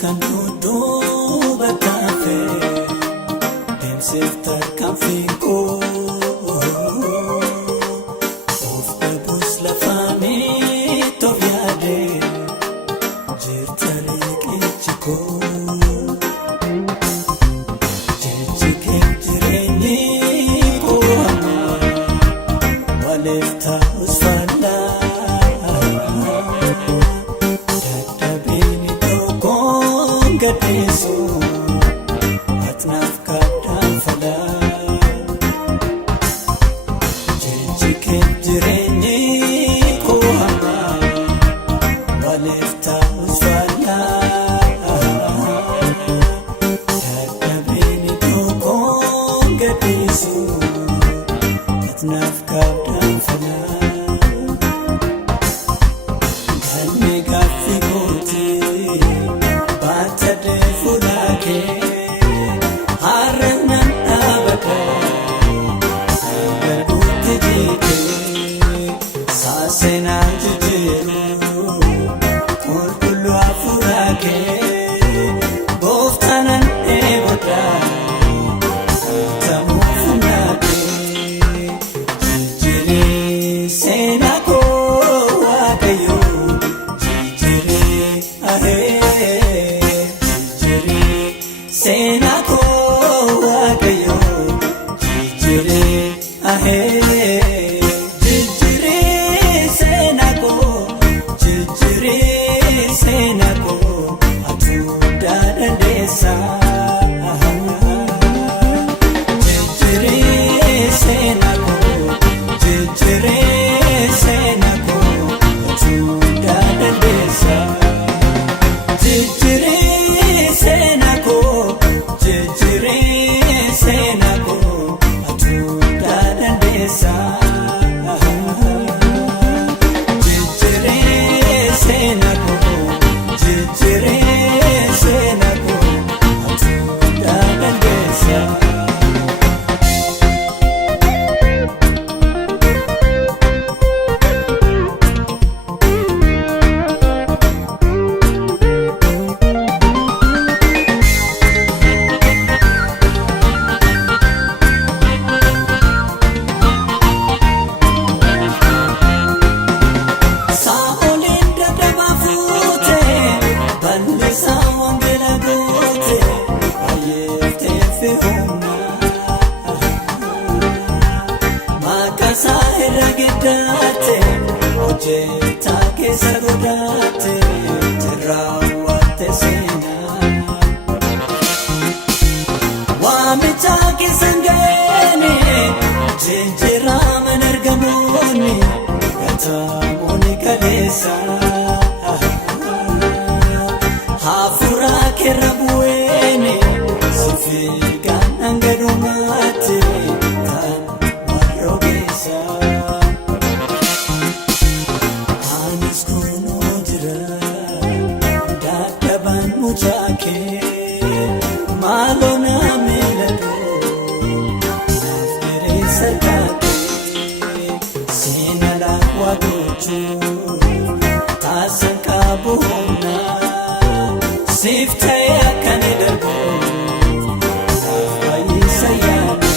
kan duuba taafe deemsiftar kan fiigoo of dhabus lafaanii toof yaade jirta liqichi koo jechi kee jireenyi koo waliif ta'us faallaa gadeesu atnaaf kaadhaan falaa jechi kee jireenyi koo waliif ta'us faallaa dadhabiini tokkoon gadeesu atnaaf kaadhaan falaa galme gaaffii kooti har'aan dhaabadhaa garbuutti jiitee saaseenaa jijjiiruu qulqulluu hafuuraa kee gooftaanan eegodhaa tamuuf humnaa kee jijjiiree seenaa koo waaqayyoo jijjiiree ahee seenaa koo waaqayyoo jijjiiree ahee jijjiiree seenaa koo jijjiiree seenaa koo atuudhaa dandeessaa jijjiiree seenaa koo jijjiiree seenaa koo atuudhaa dandeessaa jijjiiree seenaa koo jijjiiree seenaa koo atuudhaa dandeessaa jijjiiree seenaa koo jijjiiree seenaa koo atuudhaa dandeessaa. Maqaasaa irra giddaate hojjetaa keessa godhaate raawwatte seenaa waamichaa keessan ga'eeni jijjiiraman argamoonni gatamoonni kaleessaa hafuuraa keerra bu'eeni si fiigaan hanga dhumaatti anis kunoo jira dadhabaan mucaa kee maaloo naa miiladhoo naaf diriirsa kaatee seenaa laawwaa gochuu taasisan qabu humnaa siif ta'ee akkan darbu naaf baay'isa yaada.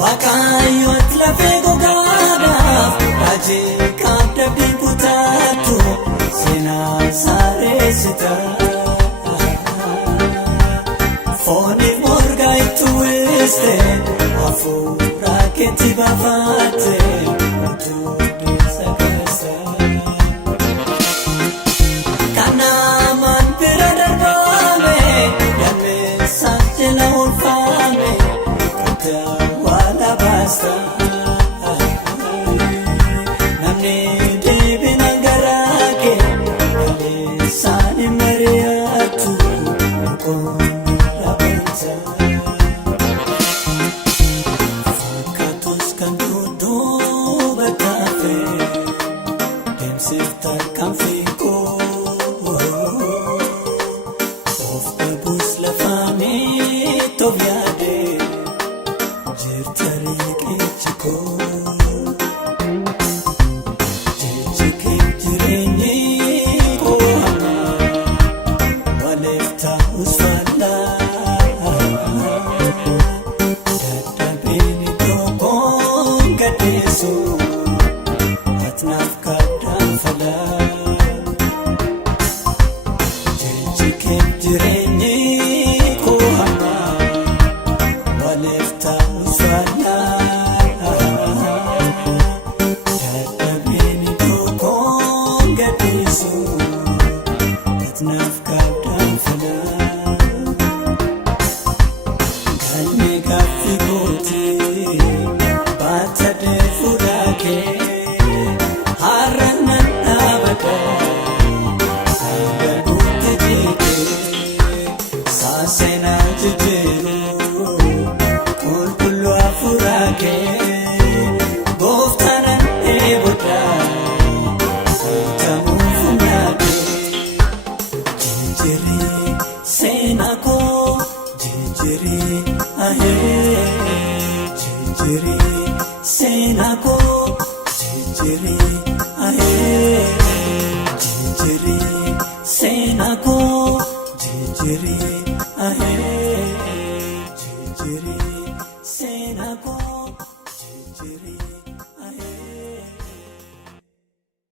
Waaqayyo ati lafee gogaadhaaf raajii qabdabbiin kutaatu seenaa saareessita fooniif morgaa itti uwwiste hafuuraa keetti baafatte utuu deessa keessa kan namaan bira darbame galmeessaaf jala oolfame wala basta namni deebina garaa kee kaleessaan mari'atu. Seenaa koo jijjiiree ahee.